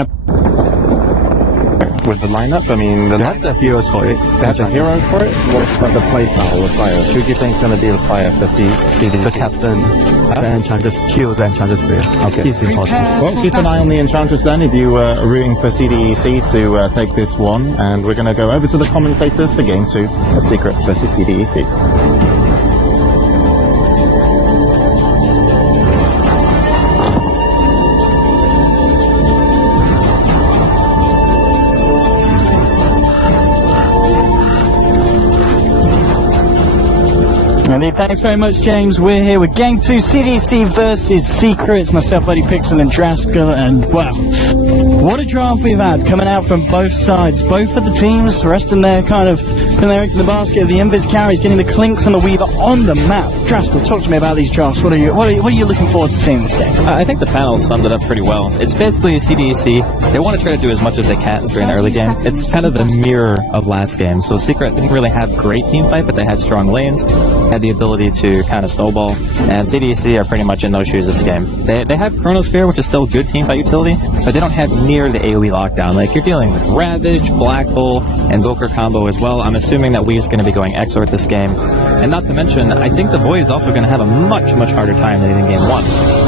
up with the lineup. I mean, They have the heroes for it. They have the heroes for it? What's the play style of fire? Who do you think is going to be the player for CDEC? The captain, the Enchantress, kill the Enchantress player. Okay. It's important. Well, keep an eye on the Enchantress then if you are rooting for CDEC to take this one. And we're going to go over to the commentators for Game 2 of Secret versus CDEC. Thanks very much, James. We're here with Game 2, CDEC versus Secrets. Myself, Buddy Pixel, and Draskell, and wow, what a draft we've had coming out from both sides. Both of the teams resting their putting their eggs in the basket. The Invis carries getting the Clinks and the Weaver on the map. Draskell, talk to me about these drafts. What are you looking forward to seeing this game? I think the panel summed it up pretty well. It's basically CDEC. They want to try to do as much as they can during the early game. It's kind of the mirror of last game. So Secret didn't really have great team fight, but they had strong lanes, had the ability to kind of snowball, and CDEC are pretty much in those shoes this game. They have Chronosphere, which is still good team fight utility, but they don't have near the AoE lockdown. Like, you're dealing with Ravage, Black Hole, and Invoker combo as well. I'm assuming that Wee's going to be going Exort this game. And not to mention, I think the Void is also going to have a much, much harder time than in Game 1.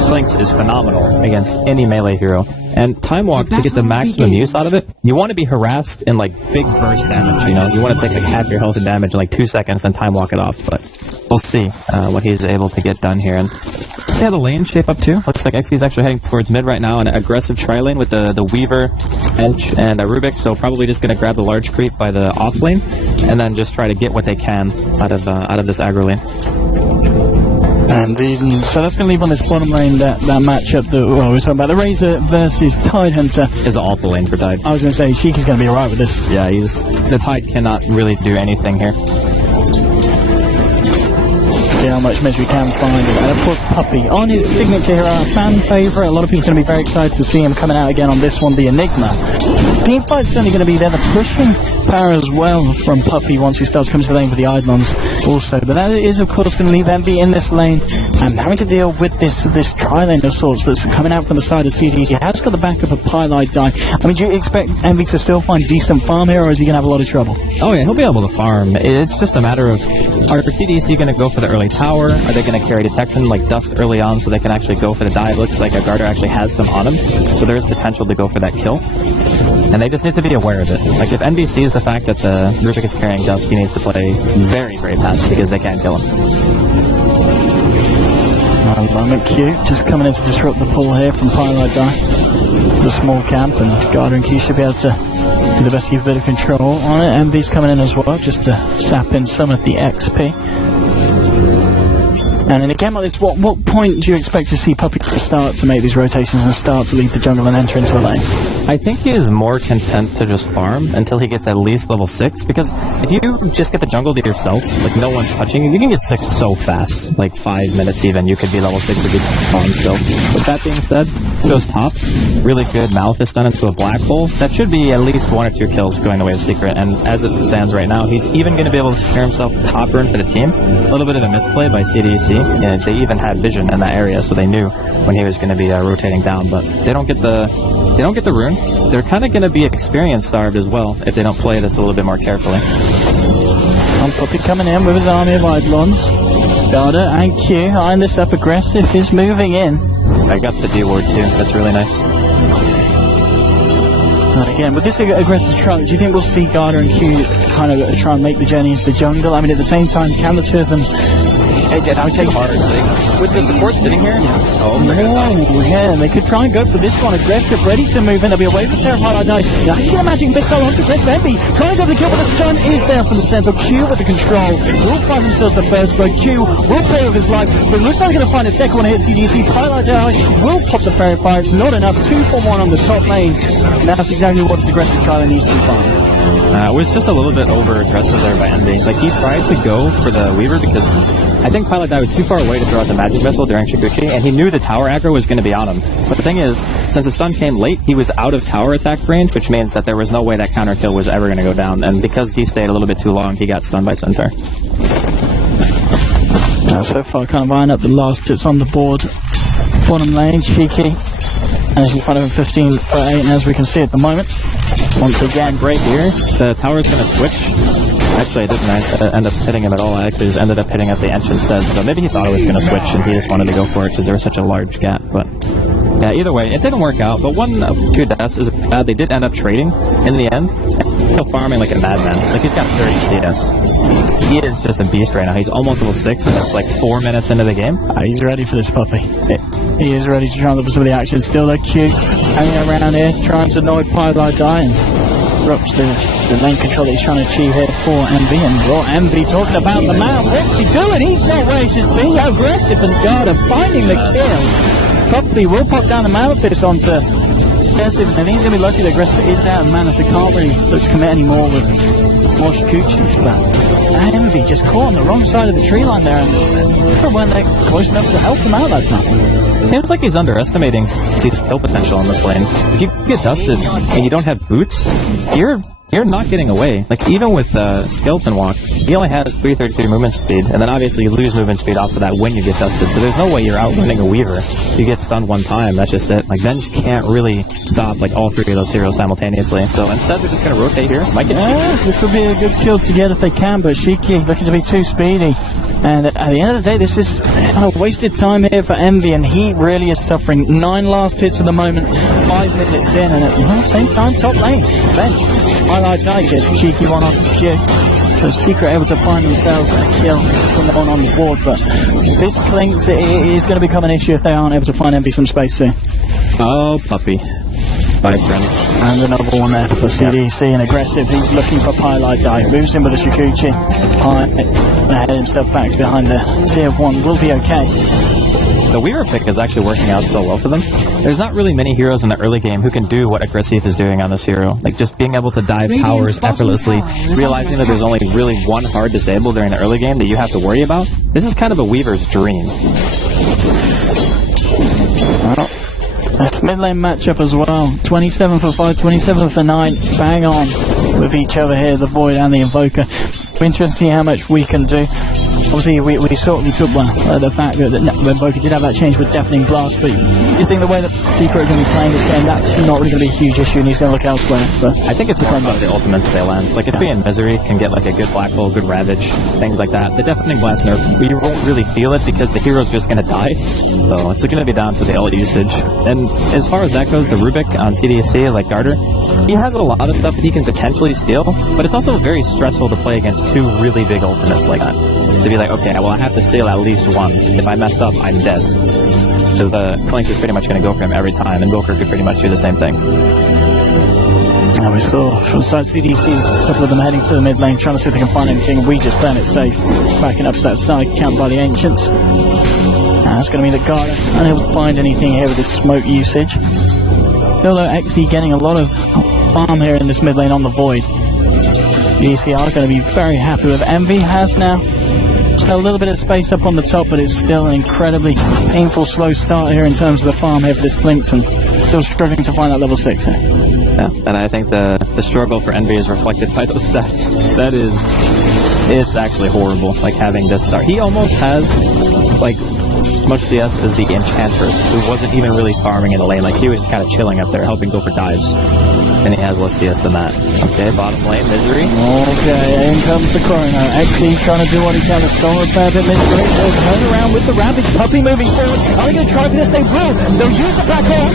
Clinks is phenomenal against any melee hero. And Time Walk, to get the maximum use out of it, you want to be harassed in, like, big burst damage, you know? You want to take, like, half your health and damage in, like, 2 seconds and Time Walk it off, but we'll see what he's able to get done here. And see how the lanes shape up too. Looks like XC is actually heading towards mid right now, an aggressive tri-lane with the Weaver, Ench, and Rubik, so probably just going to grab the large creep by the off lane, and then just try to get what they can out of this aggro lane. And so that's going to leave on this bottom lane that matchup that we're talking about. The Razor versus Tidehunter is an awful lane for Tide. I was going to say, Shiki's going to be alright with this. Yeah, the Tide cannot really do anything here. See how much measure we can find him. And of course, Puppey on his signature hero, a fan favourite. A lot of people are going to be very excited to see him coming out again on this one, the Enigma. Team fight's certainly going to be there. The pushing power as well from Puppey once he starts coming to the lane for the Eidolons also. But that is, of course, going to leave Envy in this lane and having to deal with this tri-lane of sorts that's coming out from the side of CDEC. He has got the backup of Pylite Die. I mean, do you expect Envy to still find decent farm here, or is he going to have a lot of trouble? Oh yeah, he'll be able to farm. It's just a matter of, are CDEC going to go for the early tower? Are they going to carry detection like Dust early on so they can actually go for the dive? Looks like a Garter actually has some on him, so there's potential to go for that kill. And they just need to be aware of it. Like, if NB sees the fact that the Rubik is carrying Dust, he needs to play very, very fast because they can't kill him. Moment Q just coming in to disrupt the pull here from Pylite Die. The small camp, and Garter and Q should be able to do the best to keep a bit of control on it. MV's coming in as well just to sap in some of the XP. And in a game like this, what point do you expect to see Puppey start to make these rotations and start to leave the jungle and enter into a lane? I think he is more content to just farm until he gets at least level 6, because if you just get the jungle to yourself, like no one's touching you, you can get 6 so fast. Like 5 minutes even, you could be level 6 or be farm still. With that being said, goes top, really good Malthus done into a black hole. That should be at least 1 or 2 kills going the way of Secret, and as it stands right now, he's even going to be able to secure himself top rune for the team. A little bit of a misplay by CDEC. Yeah, they even had vision in that area, so they knew when he was going to be rotating down, but they don't get the rune. They're kind of going to be experience starved as well if they don't play this a little bit more carefully. Puppey coming in with his army of Eidolons. Garter and Q eyeing this up. Aggressive is moving in. I got the D ward too. That's really nice. And again, with this aggressive try, do you think we'll see Garter and Q kind of try and make the journey into the jungle? I mean, at the same time, can the two of them... I would take hard. With the support sitting here? Oh my god. Yeah, they could try and go for this one. Aggressive, ready to move in. They'll be away from Terrified Eye. Now, you can imagine this guy wants to take Envy. Trying to go for the kill, but the stun is there from the center. Q with the control. Will find themselves the first, but Q will play with his life. But looks like they're going to find a second one here at CDC. Pylite Die will pop the Fairy Fire. It's not enough. 2 for 1 on the top lane. That's exactly what this aggressive Kyler needs to find. It was just a little bit over-aggressive there by Envy. Like, he tried to go for the Weaver because I think Pylite Die was too far away to throw out the Magic Missile during Shiguchi, and he knew the tower aggro was going to be on him. But the thing is, since the stun came late, he was out of tower attack range, which means that there was no way that counter kill was ever going to go down, and because he stayed a little bit too long, he got stunned by Centaur. So far, kind of eyeing up the last hits on the board. Bottom lane, Shiki And as in front of him, 15-8, and as we can see at the moment, once again, Right here, the tower's going to switch. Actually, I didn't end up hitting him at all. I actually just ended up hitting at the edge instead. So maybe he thought it was going to switch and he just wanted to go for it because there was such a large gap. But yeah, either way, it didn't work out. But 1 of 2 deaths is bad. They did end up trading in the end. Still farming like a madman. Like, he's got 30 CS. He is just a beast right now. He's almost level 6, and it's like 4 minutes into the game. he's ready for this puppy. He is ready to try and look for some of the action. Still a Q hanging around here, trying to annoy Pylai Die and disrupts the lane control that he's trying to achieve here for MV. And MV talking about the man. What's he doing? He's not where he should be. Aggressive and guard and finding the kill. Puppy will pop down the Malefist onto Aggressive, and he's going to be lucky that Aggressive is down mana, so can't really look to commit anymore with more Shikuchis. But Envy just caught on the wrong side of the tree line there, and when they're close enough to help him out that time. Seems like he's underestimating his kill potential in this lane. If you get dusted and you don't have boots, you're not getting away. Like, even with Skeleton Walk, he only has 333 movement speed, and then obviously you lose movement speed off of that when you get dusted, so there's no way you're outrunning a Weaver. You get stunned one time, that's just it. Like, Venge can't really stop, like, all 3 of those heroes simultaneneously, so instead they're just gonna rotate here. Might get Shiki. This would be a good kill to get if they can, but Shiki looking to be too speedy. And at the end of the day, this is wasted time here for Envy, and he really is suffering. 9 last hits at the moment, 5 minutes in, and at the same time, top lane, Bench. Highlight Die gets a cheeky one off the Q. So Secret able to find themselves a kill from the one on the board, but this clinks, it is going to become an issue if they aren't able to find Envy some space soon. Oh, puppy. Bye, friend. And another one there for CDEC, and Aggressive. He's looking for Pylai Die. Moves in with a Shikuchi. Ahead himself back behind the tier 1. Will be okay. The Weaver pick is actually working out so well for them. There's not really many heroes in the early game who can do what Aggressive is doing on this hero. Like, just being able to dive towers effortlessly, realizing that there's only really one hard disable during the early game that you have to worry about. This is kind of a Weaver's dream. Well, that's mid lane matchup as well. 27 for 5, 27 for 9. Bang on with each other here, the Void and the Invoker. We're interested to see how much we can do. Obviously, we took the fact that the Invoker did have that change with Deafening Blast, but you think the way that Secret are going to be playing this game, that's not really going to be a huge issue, and he's going to look elsewhere. But I think it's more about the ultimates they land. Like, if being Misery can get like a good Black Hole, good Ravage, things like that, the Deafening Blast nerf, you won't really feel it because the hero's just going to die. So it's going to be down to the ult usage. And as far as that goes, the Rubik on CDEC, like Garter, he has a lot of stuff that he can potentially steal, but it's also very stressful to play against 2 really big ultimates like that. To be like, okay, well, I have to steal at least 1. If I mess up, I'm dead. Because the Clink is pretty much going to go for him every time, and Goker could pretty much do the same thing. And we saw from the side CDC, a couple of them heading to the mid lane, trying to see if they can find anything, and we just playing it safe. Backing up to that side, camped by the Ancients. And that's going to mean that Garda unable to find anything here with this smoke usage. Although XE getting a lot of farm here in this mid lane on the Void. CDC are going to be very happy with Envy. Has now a little bit of space up on the top, but it's still an incredibly painful slow start here in terms of the farm here for this Clinks, and still struggling to find that level 6 here. Yeah, and I think the struggle for Envy is reflected by those stats. That is, it's actually horrible, like, having this start. He almost has, like, as much CS as the Enchantress, who wasn't even really farming in the lane. Like, he was just kind of chilling up there, helping go for dives. And he has less CS than that. Okay, bottom lane, Misery. Okay, in comes the Chrono. XE trying to do what he can to stall a fair bit. Misery will turn around with the Ravage. Puppy moving forward. Are they going to try for this? They will. They'll use the Black Hole.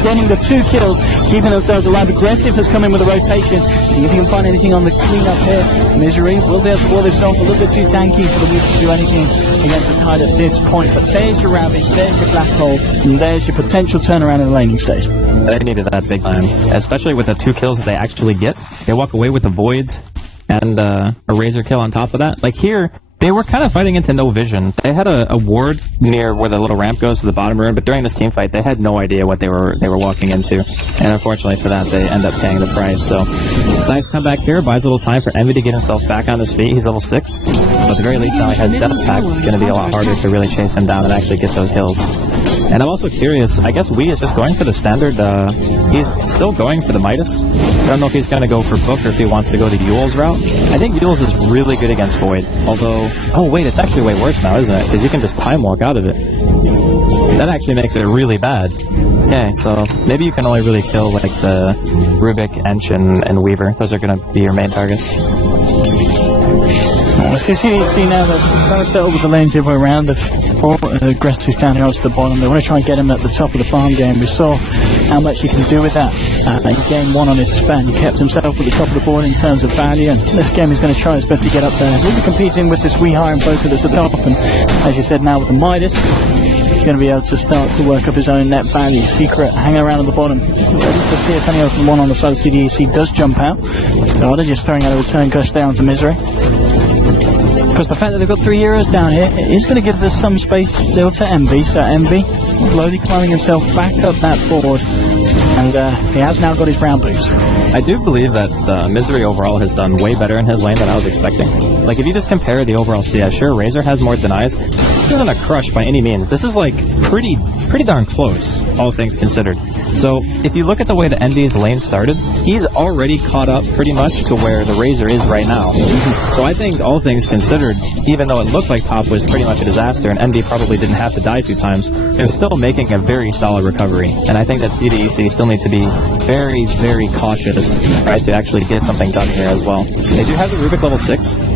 Getting the 2 kills, keeping themselves alive. Aggressive has come in with a rotation. See if you can find anything on the cleanup here. Misery will be able to wall this off. A little bit too tanky for the Weaver to do anything against the Tide at this point. But there's your Ravage, there's your Black Hole, and there's your potential turnaround in the laning stage. They needed that big time, especially with the 2 kills that they actually get. They walk away with the Void and a Razor kill on top of that. Like, here, they were kind of fighting into no vision. They had a ward near where the little ramp goes to the bottom room, but during this team fight, they had no idea what they were walking into. And unfortunately for that, they end up paying the price. So, nice comeback here. Buys a little time for Envy to get himself back on his feet. He's level 6. But at the very least, now he has Death Pact. It's going to be a lot harder to really chase him down and actually get those kills. And I'm also curious, I guess Wii is just going for the standard, he's still going for the Midas. I don't know if he's going to go for Book or if he wants to go the Yule's route. I think Yule's is really good against Void, although, oh wait, it's actually way worse now, isn't it? Because you can just time walk out of it. That actually makes it really bad. Okay, so maybe you can only really kill like the Rubik, Ench, and Weaver. Those are going to be your main targets. As you see now, they're trying to settle with the lanes the other way around. The aggressive down here to the bottom. They want to try and get him at the top of the farm game. We saw how much he can do with that. In game 1 on his span, he kept himself at the top of the board in terms of value, and this game he's going to try his best to get up there. He'll be competing with this Wii High and Poker that's at the top, and as you said now with the Midas, he's going to be able to start to work up his own net value. Secret hanging around at the bottom. Ready to see if any open one on the side of CDEC does jump out. Dota just throwing out a return gush there onto Misery. Because the fact that they've got 3 heroes down here is going to give us some space still to Envy. So Envy slowly climbing himself back up that board, and he has now got his brown boots. I do believe that Misery overall has done way better in his lane than I was expecting. Like, if you just compare the overall CS, sure, Razor has more denies. This isn't a crush by any means. This is, like, pretty darn close, all things considered. So, if you look at the way the Envy's lane started, he's already caught up pretty much to where the Razor is right now. So I think, all things considered, even though it looked like top was pretty much a disaster and Envy probably didn't have to die 2 times, they're still making a very solid recovery. And I think that CDEC still need to be very, very cautious, right, to actually get something done here as well. They do have the Rubik level 6.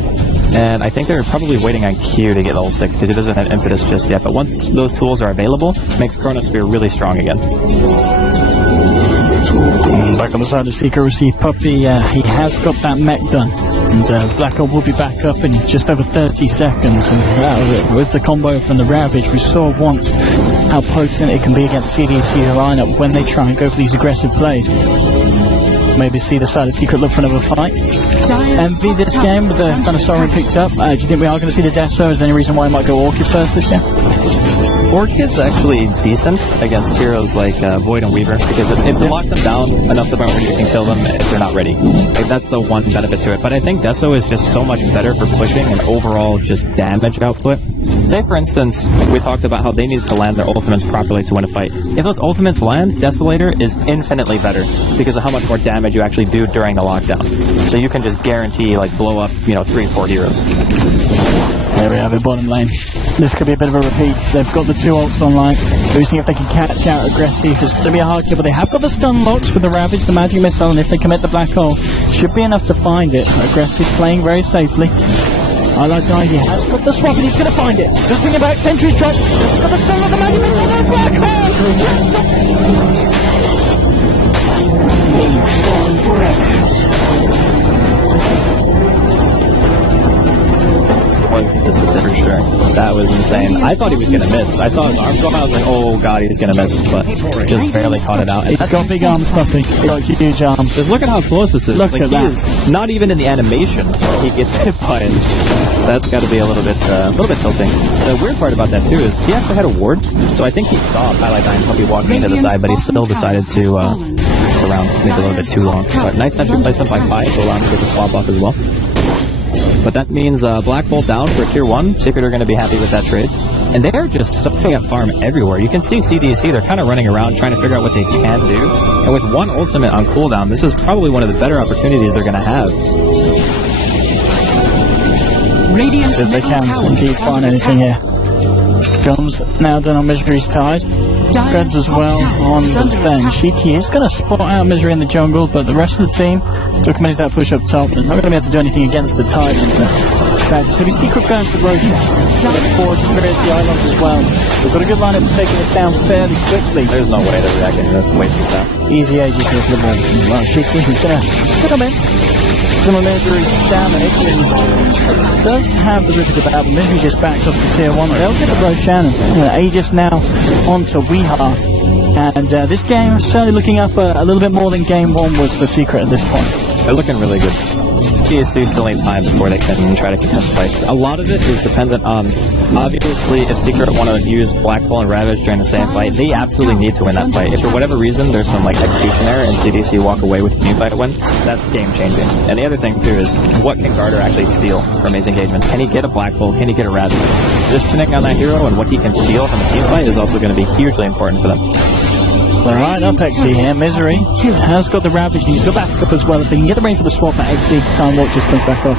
And I think they're probably waiting on Q to get level 6 because he doesn't have Impetus just yet. But once those tools are available, it makes Chronosphere really strong again. Back on the side of Seeker, we see Puppy. He has got that mech done. And Black Hole will be back up in just over 30 seconds. And that was it. With the combo from the Ravage, we saw once how potent it can be against CDC lineup when they try and go for these aggressive plays. Maybe see the side of Secret look for another fight. Envy this game with the Thanasaurian picked up. Do you think we are going to see the Deso? Is there any reason why I might go Orchid first this game? Orchid's actually decent against heroes like Void and Weaver because it locks them down enough to the point where you can kill them if they're not ready. Like, that's the one benefit to it. But I think Deso is just so much better for pushing and overall just damage output. Say, for instance, we talked about how they needed to land their ultimates properly to win a fight. If those ultimates land, Desolator is infinitely better because of how much more damage you actually do during the lockdown. So you can just guarantee, like, blow up, 3 or 4 heroes. There we have it, bottom lane. This could be a bit of a repeat. They've got the 2 ults online. We'll see if they can catch out aggressive. It's going to be a hard kill, but they have got the stun locks with the Ravage, the Magic Missile, and if they commit the Black Hole, should be enough to find it. Aggressive playing very safely. I like the idea. He has got the swap and he's going to find it. Just bring it back. Sentry's drop. Got the stun lock, the Magic Missile, and Black Hole! For sure. That was insane. I thought he was going to miss. I saw his arms go out. I was like, oh god, he's going to miss. But just barely caught it out. He's got big arms, Puppy. He's got huge arms. Just look at how close this is. Look at that. Is not even in the animation he gets hit by it. That's got to be a little bit tilting. The weird part about that too is he actually had a ward. So I think he saw Highlight Eye and Puppy walking into the side, but he still decided to around maybe a little bit too long. But nice sentry placement by Pi to allow him to get the swap off as well. But that means Black Bolt down for tier 1. Secret are going to be happy with that trade. And they're just soaking up farm everywhere. You can see CDEC, they're kind of running around trying to figure out what they can do. And with 1 ultimate on cooldown, this is probably one of the better opportunities they're going to have. If they can indeed find anything here. Guns now done on Misery's tide. Greds as well on the bench. Shiki is going to spot out Misery in the jungle, but the rest of the team took a minute to push up top. They're not going to be able to do anything against the tide. So we Secret going for Roshi. Looking forward to the islands as well. We've got a good lineup for taking this down fairly quickly. There's no way they're reacting to this way too fast. Easy AG for the ball. Well, Shiki is going to come in. Some of Misery's damage and does have the risk of that. Misery just backs up to tier 1. They'll get the Roshan. Aegis now onto Weeha. And this game is certainly looking up a little bit more than game 1 was for Secret at this point. They're looking really good. CDEC still need time before they can try to contest fights. A lot of it is dependent on, obviously, if Secret want to use Black Hole and Ravage during the same fight, they absolutely need to win that fight. If for whatever reason there's some like execution error and CDEC walk away with the team fight win, that's game changing. And the other thing too is, what can Garter actually steal from his engagements? Can he get a Black Hole? Can he get a Ravage? Just tuning on that hero and what he can steal from the team fight is also going to be hugely important for them. Alright, up XE here. Misery has got the Ravage. He's got back up as well. If they can get the range for the swap at XE, Time Walk just comes back off.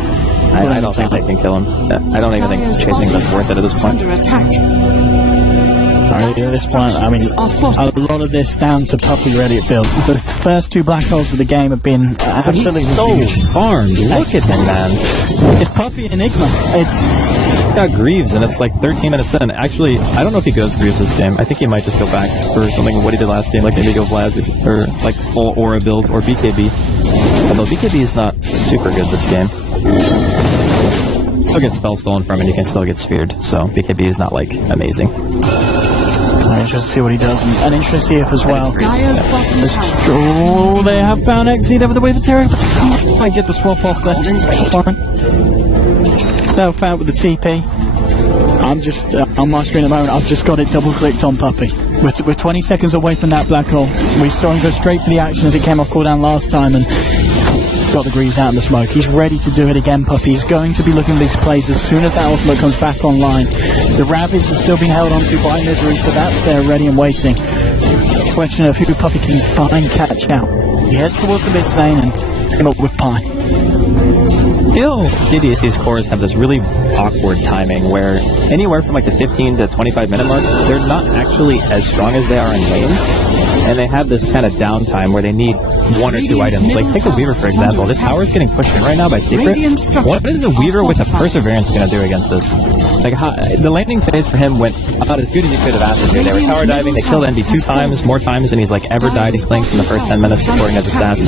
I don't think they can kill him. I don't even think chasing them is worth it at this point. Alright, at this point, I mean, a lot of this down to Puppy ready, it feels. The first two Black Holes of the game have been absolutely huge. Farmed. Look at him, man. It's Puppy Enigma. It's got Greaves, and it's like 13 minutes in. Actually, I don't know if he goes Greaves this game. I think he might just go back for something what he did last game, like maybe go Vlad or like full Aura build or BKB. Although BKB is not super good this game. Still get spell stolen from and you can still get speared, so BKB is not like amazing. I'm interested to see what he does, and interested to see if as well. Oh, they have found XZ there with the wave of terror, but they can't quite get the swap off there. They'll found with the TP. I'm just on my screen at the moment. I've just got it double clicked on Puppy. We're 20 seconds away from that Black Hole. We saw him go straight for the action as it came off cooldown last time, and got the Greaves out in the smoke. He's ready to do it again, Puppy. He's going to be looking at these plays as soon as that ultimate comes back online. The Ravage is still being held onto by Misery, so that's there ready and waiting. Question of who Puppy can find catch out. He heads towards the mid lane and he's going to whip Pie. CDEC's cores have this really awkward timing where anywhere from like the 15 to 25 minute mark, they're not actually as strong as they are in lane. And they have this kind of downtime where they need one or two items. Like, take a Weaver, for example. This tower is getting pushed in right now by Secret. What is a Weaver with a Perseverance going to do against this? Like, the landing phase for him went about as good as you could have asked here. They were tower diving, they killed Envy more times than he's like ever died in Clinks in the first 10 minutes according to the stats.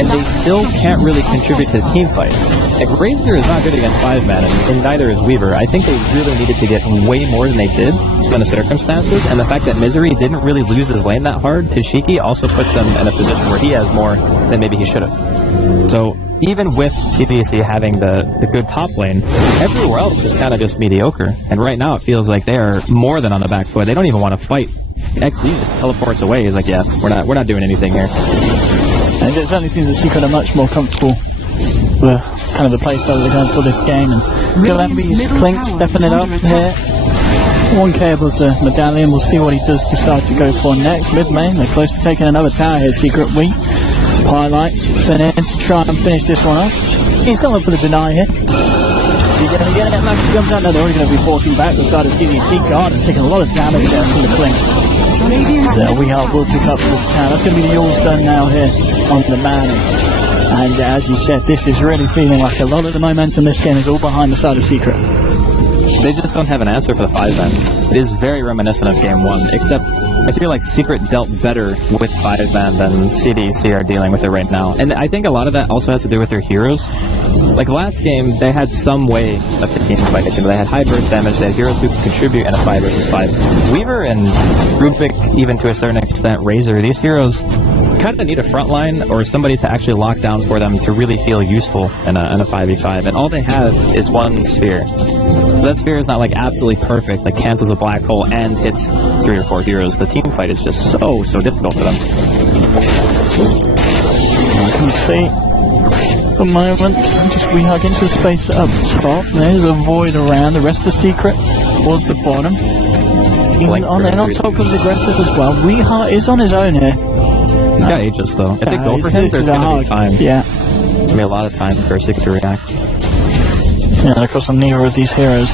And they still can't really contribute to the team fight. Like, Razor is not good against 5-man, and neither is Weaver. I think they really needed to get way more than they did in the circumstances, and the fact that Misery didn't really lose his lane that hard to Shiki also puts them in a position where he has more than maybe he should have. So, even with CDEC having the good top lane, everywhere else was kind of just mediocre, and right now it feels like they are more than on the back foot. They don't even want to fight. XZ just teleports away. He's like, yeah, we're not doing anything here. And it certainly seems that Secret are much more comfortable with kind of the playstyle they're going for this game, and Envy's Clink stepping it up here. 1k above the medallion. We'll see what he does decide to go for next. Mid lane, they're close to taking another tower here. Secret weak. Highlight been in to try and finish this one off. He's going for the deny here. Is he going to get it? Max comes out. No, they're only going to be forcing back the side of CDEC. Guard is taking a lot of damage there from the Clink. So we will pick up the tower. That's going to be the Yule's done now here on the man. And as you said, this is really feeling like a lot of the momentum this game is all behind the side of Secret. They just don't have an answer for the 5-man. It is very reminiscent of Game 1, except I feel like Secret dealt better with 5-man than CDEC are dealing with it right now. And I think a lot of that also has to do with their heroes. Like last game, they had some way of taking the fight. They had high burst damage, they had heroes who could contribute in a 5 versus 5. Weaver and Rubik, even to a certain extent, Razor, these heroes kind of need a front line or somebody to actually lock down for them to really feel useful in a 5v5, and all they have is one sphere. That sphere is not like absolutely perfect, like cancels a black hole and hits 3 or 4 heroes. The team fight is just so difficult for them. I can see for a moment, just rehug into the space up top. There's a void around, the rest of Secret towards the bottom. And on top comes aggressive as well. Rehart is on his own here. He's got Aegis though. If they go for him, there's going to be time. Yeah. There's going to be a lot of time for Secret to react. Yeah, and of course, on neither of these heroes.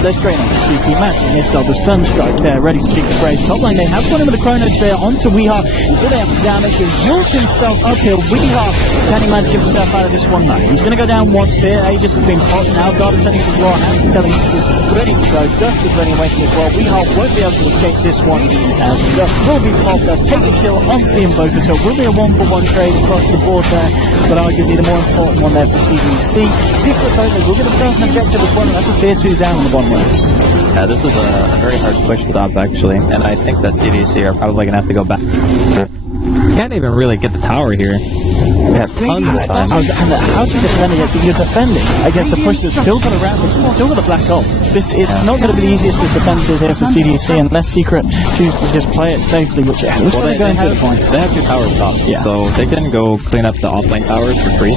Let's drain on the CP match. Missile, the Sunstrike there, ready to seek the Braves. Top lane, they have got him with the Chrono Sphere onto Weehart. Until they have the damage, he yulls himself uphill. Weehart, can he manage to get himself out of this one? No. He's going to go down once here. Aegis has been popped now. God is sending him to the Hands telling him he's ready to go. Dust is ready and waiting as well. Weehart won't be able to escape this one. As Dust will be popped up, take the kill onto the Invoker. So it will be a 1-for-1 trade across the board there. But arguably the more important one there for CDEC. Secret though, they will get themselves an objective as well, and that's a tier 2 down on the bottom lane. Yeah, this is a very hard push for top actually, and I think that CDEC are probably going to have to go back. Can't even really get the tower here. They have tons of time. How's he defending it? You're defending against the push that's still got around, still got a black hole. It's not going to be the easiest of defenses here for CDEC unless Secret choose to just play it safely, which looks like they're going to the point. They have 2 towers top, so they can go clean up the offlane towers for free.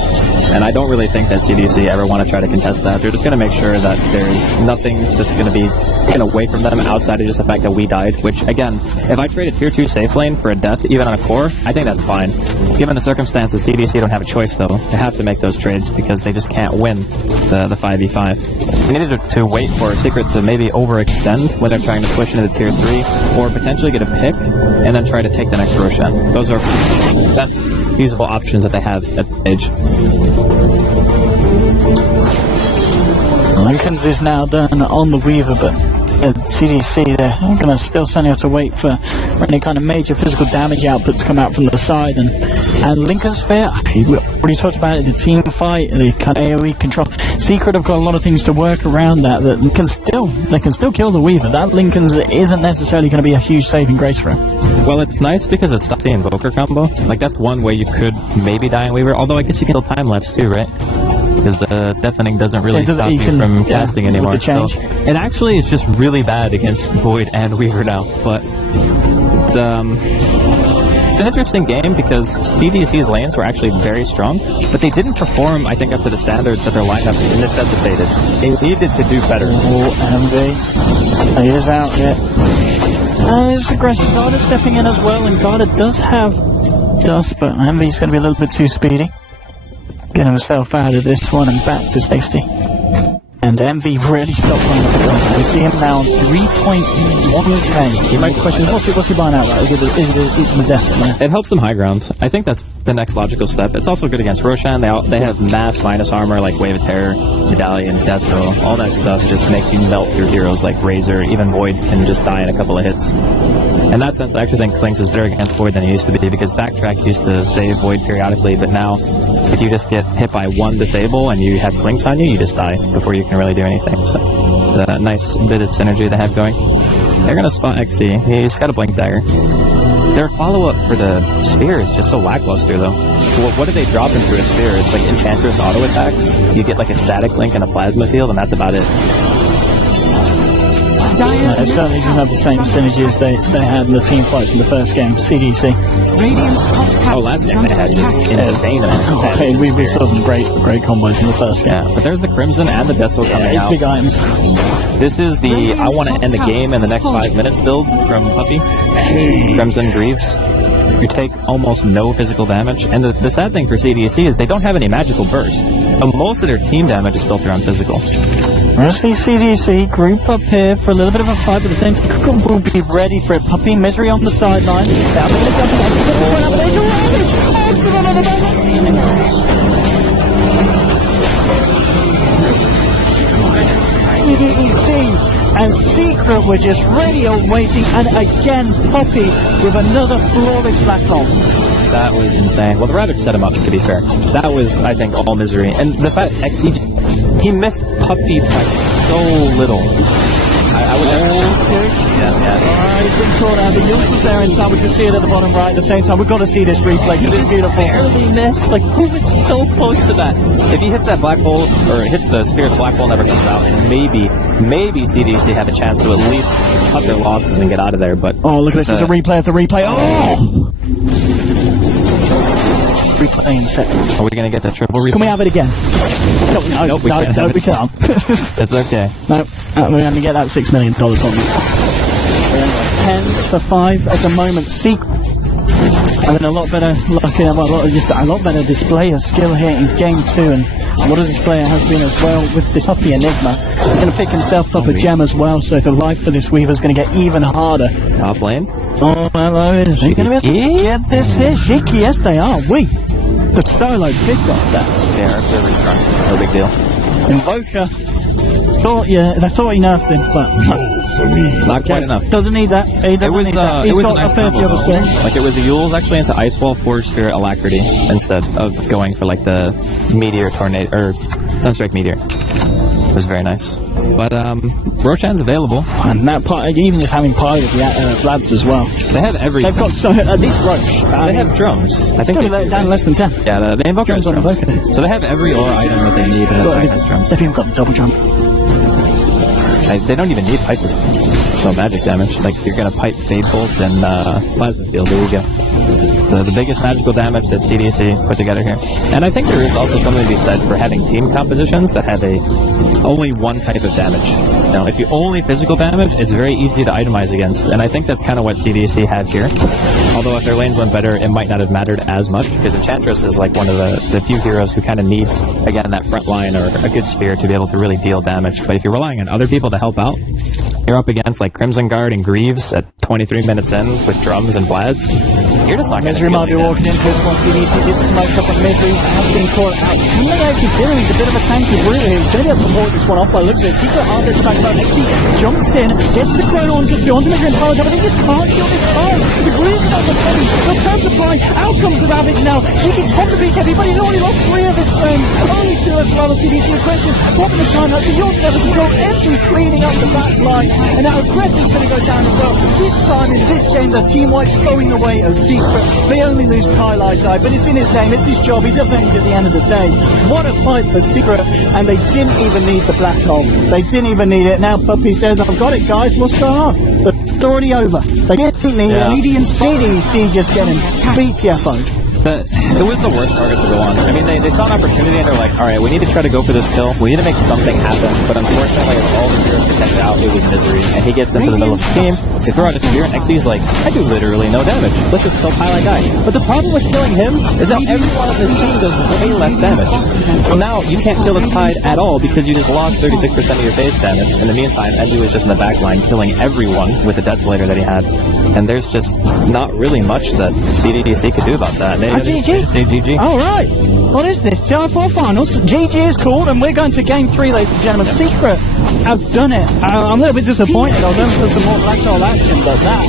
And I don't really think that CDEC ever want to try to contest that. They're just going to make sure that there's nothing that's going to be taken away from them outside of just the fact that we died. Which, again, if I trade a tier 2 safe lane for a death, even on a core, I think that's fine. Given the circumstances, CDEC don't have a choice, though. They have to make those trades because they just can't win the 5v5. We needed to wait for Secret to maybe overextend when they're trying to push into the tier 3, or potentially get a pick, and then try to take the next Roshan. Those are best feasible options that they have at the stage. Lincoln's is now done on the Weaver, but at CDEC they're going to still certainly have to wait for any kind of major physical damage output to come out from the side. And Lincoln's fair, we already talked about it, the team fight, the kind of AoE control. Secret have got a lot of things to work around that they can still kill the Weaver. That Lincoln's isn't necessarily going to be a huge saving grace for him. Well, it's nice because it's not the Invoker combo. Like, that's one way you could maybe die in Weaver, although I guess you can kill time-lapse too, right? Because the deafening doesn't really stop you from casting anymore. So it actually is just really bad against Void and Weaver now. But it's an interesting game because CDEC's lanes were actually very strong, but they didn't perform, I think, up to the standards that their lineup necessitated. They needed to do better. Oh, MV. He is out yet. It's aggressive. Garda stepping in as well, and Garda does have dust, but MV's going to be a little bit too speedy. Getting himself out of this one and back to safety. And MV really stopped playing up the front. We see him now on 3.1k. He might question, what's he buying out right? Is it the death? It helps them high ground. I think that's the next logical step. It's also good against Roshan. They have mass minus armor like Wave of Terror, Medallion, Deso. All that stuff just makes you melt your heroes like Razor. Even Void can just die in a couple of hits. In that sense, I actually think Clinks is better against Void than he used to be, because Backtrack used to save Void periodically, but now if you just get hit by one disable and you have Clinks on you, you just die before you can really do anything. So, the nice bit of synergy they have going. They're going to spot XC. He's got a Blink Dagger. Their follow-up for the Sphere is just so lackluster, though. What do they drop into a Sphere? It's like Enchantress auto-attacks. You get like a static link and a plasma field, and that's about it. They certainly didn't have the same synergies they had in the team fights in the first game, CDEC. Last game they had just insane amounts. We saw some great combos in the first game. Yeah, but there's the Crimson and the Deso coming out. Big items. This is the I want to end the game in the next 5 minutes build from Puppy. Crimson Greaves. You take almost no physical damage, and the sad thing for CDEC is they don't have any magical burst. Most of their team damage is built around physical. Honestly, CDEC group up here for a little bit of a fight, but the same time will be ready for it. Puppy Misery on the sideline. And Secret were just ready and waiting, and again Puppy with another flawless black hole. That was insane. Well, the Ravage set him up, to be fair. That was, I think, all Misery. And the fact XC, he missed Puppy by so little. I would never... He's been caught out. The Yules was there in time. We can see it at the bottom right at the same time. We've got to see this replay because it's beautiful. Barely missed. Like, it's so close to that. If he hits that black hole, or hits the Sphere, the black hole never comes out, and maybe CDEC have a chance to at least cut their losses and get out of there, but... Oh, look at this. There's a replay of the replay. Oh! Replay in second. Are we going to get the triple replay? Can we have it again? No, we can't. It's okay. No, we're going to get that $6 million on this. 10-5 at the moment. Secret having a lot better luck, a lot better display of skill here in game 2, and what does this player has been as well with this Puppy Enigma. He's going to pick himself up a gem as well, so the life for this Weaver is going to get even harder. Top lane? Oh, hello. Is he going to be able to get this here? Shiki, yes they are. The solo picked up that. Yeah, it's a retry. No big deal. Invoker. I thought he nerfed him, but not quite enough. Doesn't need that. He doesn't need that. He's got a combo, like, it was the Yules actually into Ice Wall, Forge Spirit, Alacrity, instead of going for like the Meteor Tornado, or Sunstrike Meteor. It was very nice. But Roshan's available. And that part, even just having pie with the lads as well. They have every. They've got so at least Roche. They have drums. I think they're down less than 10. Yeah, the Invoker has drums. So they have every ore item that they need, and it has drums. They've even got the double jump. They don't even need pipe this. So magic damage. Like, you're gonna pipe Fade Bolt and Plasma Field. There you go. The biggest magical damage that CDEC put together here. And I think there is also something to be said for having team compositions that have only one type of damage. Now, if you only physical damage, it's very easy to itemize against, and I think that's kind of what CDEC had here. Although if their lanes went better, it might not have mattered as much, because Enchantress is like one of the few heroes who kind of needs, again, that front line or a good spear to be able to really deal damage. But if you're relying on other people to help out, you're up against like Crimson Guard and Greaves at 23 minutes in with drums and Vlads. You're just not going to Misery might be walking into this one. CDEC gets smoked up, and Misery has been caught out. Can they actually do? He's a bit of a tanky route here. He's going to be able to avoid this one off by looks at it. Secret Arthur's back about Nexi jumps in, gets the Chrono onto Misery and Power, but he just can't kill this time. The Greaves about the body. The counterprise. Out comes the Ravage now. She gets from the beat everybody. He's already lost 3 of his friends. Only 2 as well on CDEC. The question is, what can the time out? The York never control every cleaning up the back line. And now Aggression's going to go down as well. This time in this game, the Team White's going the way of Secret. They only lose Kylie die, but it's in his name, it's his job, he's avenged at the end of the day. What a fight for Secret, and they didn't even need the black hole. They didn't even need it. Now Puppy says, I've got it guys, what's going on? But it's already over. They didn't need it. CDEC just getting BTFO'd. But it was the worst target to go on. I mean, they saw an opportunity and they're like, alright, we need to try to go for this kill. We need to make something happen. But unfortunately, of all the heroes to catch out, it was Misery. And he gets into the middle of the team. They throw out a spear, and Xy's like, I do literally no damage. Let's just kill Highlight Guy. But the problem with killing him is that everyone on this team does way less damage. So now you can't kill the Tide at all because you just lost 36% of your base damage. In the meantime, Envy was just in the back line killing everyone with the Desolator that he had. And there's just not really much that CDEC could do about that. GG. GG. Alright. What is this? TR4 finals. GG is called, and we're going to game 3, ladies and gentlemen. Secret have done it. I'm a little bit disappointed. I was hoping for some more black hole action, but that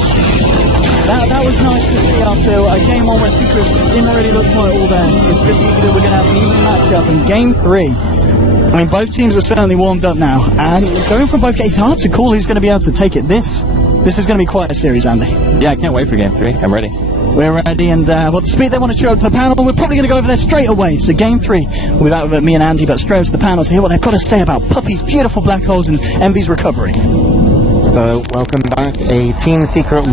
was nice to see after a game 1 where Secret didn't really look quite all there. It's good that we're going to have an even matchup in game 3. I mean, both teams are certainly warmed up now, and going from both games, it's hard to call who's going to be able to take it. This is going to be quite a series, Andy. Yeah, I can't wait for game 3. I'm ready. We're ready, and what speed they want to show up to the panel, we're probably going to go over there straight away. So game 3, without me and Andy, but straight over to the panel to hear what they've got to say about Puppy's beautiful black holes and Envy's recovery. So welcome back, a Team Secret